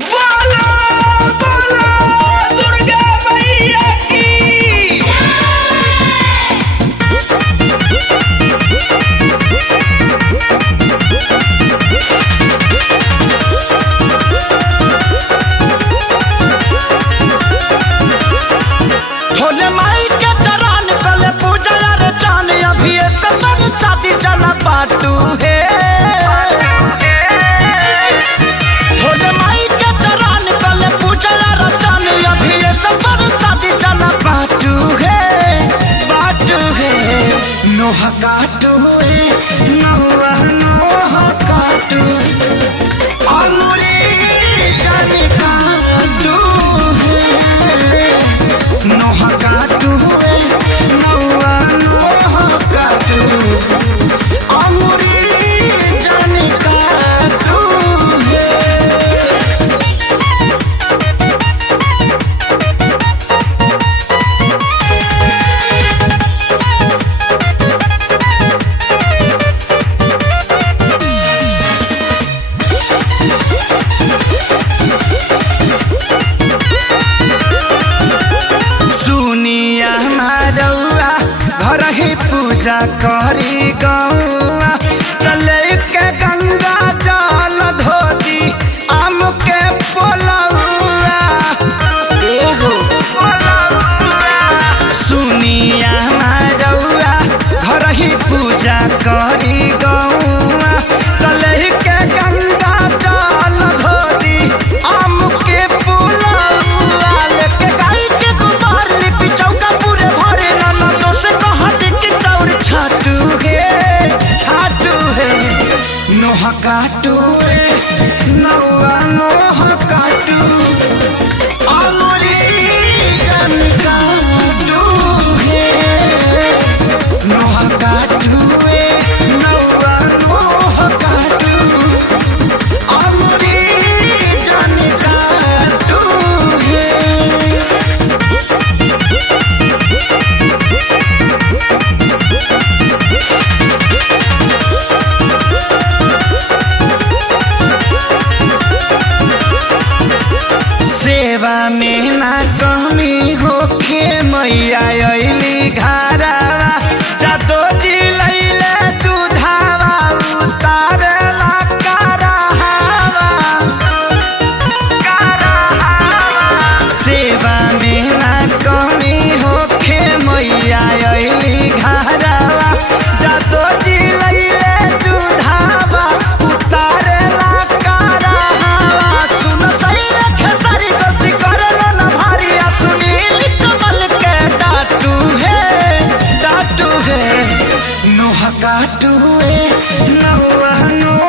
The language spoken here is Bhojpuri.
बोलो बोलो दुर्गा मैया की। भोले माई के चरण कले पूजा रे चान अभी सबन शादी चला पाटू है। भोले माई के चरण कले पूजा रे चान अभी सबन शादी चला पाटू है नोह काटू नोह काटू अंगूरी जाने काटू नोह काटू नोह काटू अंगूरी जाने काटू सुनिया मारौआ घर ही पूजा करी गौआ तले के गंगा जल धोती आम के पोलौआ एहो सुनिया मारौआ घर ही पूजा करी गौआ तले के गंगा जल धोती आम के पोलौआ लेके गाय के गोबर लिपि चौका पूरे भरे नाना तो से कहत कि चौर छाटू है नोह काटू नोह काटू अंगूरी जन काटू है नोह काटू नोह काटू अंगूरी जन काटू है। सेवा में ना कमी होखे मैया अइली घरवा जादो जी लैले दूधावा उतारला कराहवा सेवा में ना कमी होखे मैया अइली घरवा जादो जी लैले दूधावा उतारला कराहवा सुन सही रखे सारी गलती करलो ना भारी आ सुनील कमल के डाटू है नोह काटू नोह